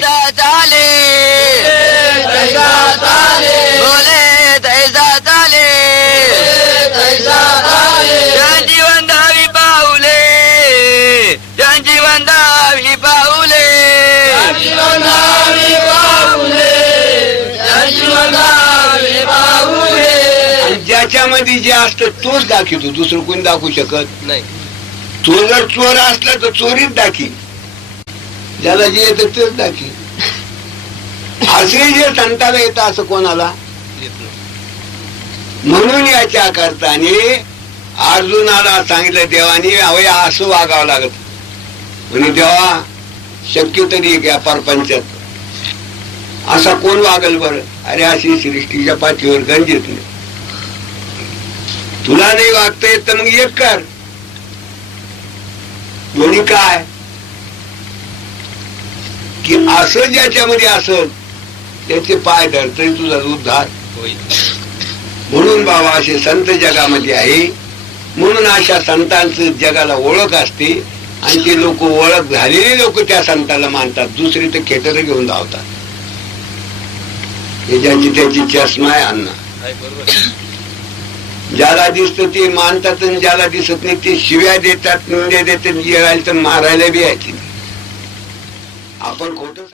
चाले बोले चाले वंदावी पाऊले. पाऊले. ज्याच्यामध्ये जे असतं तोच दाखवतो दुसरं कोणी दाखवू शकत नाही. तो जर चोर असला तर चोरीच दाखी ज्याला जे येतं तेच दाखी असे जे संताला येतं असं कोणाला? म्हणून याच्या करताने अर्जुनाला सांगितलं देवाने अवय असं वागावं लागत. म्हणे देवा शक्य तरी घ्या परपंचात. असा कोण वागल बर? अरे अशी सृष्टीच्या पाठीवर गंजित नाही. तुला नाही वागता येत तर मग एक कर. दोन्ही काय? की असं ज्याच्यामध्ये असत त्याचे पाय धर तरी तुझा उद्धार म्हणून बाबा असे संत जगामध्ये आहे. म्हणून अशा संतांचं जगाला ओळख असते. आणि ते लोक ओळख झालेले लोक त्या संताला मानतात. दुसरी तर खेटर घेऊन धावतात. हे ज्याची त्याची चष्मा आहे अण्णा. ज्याला दिसतं ते मानतात आणि ज्याला दिसत नाही ते शिव्या देतात निंद्या देतात तर मारायला बी नाही आपण खोटं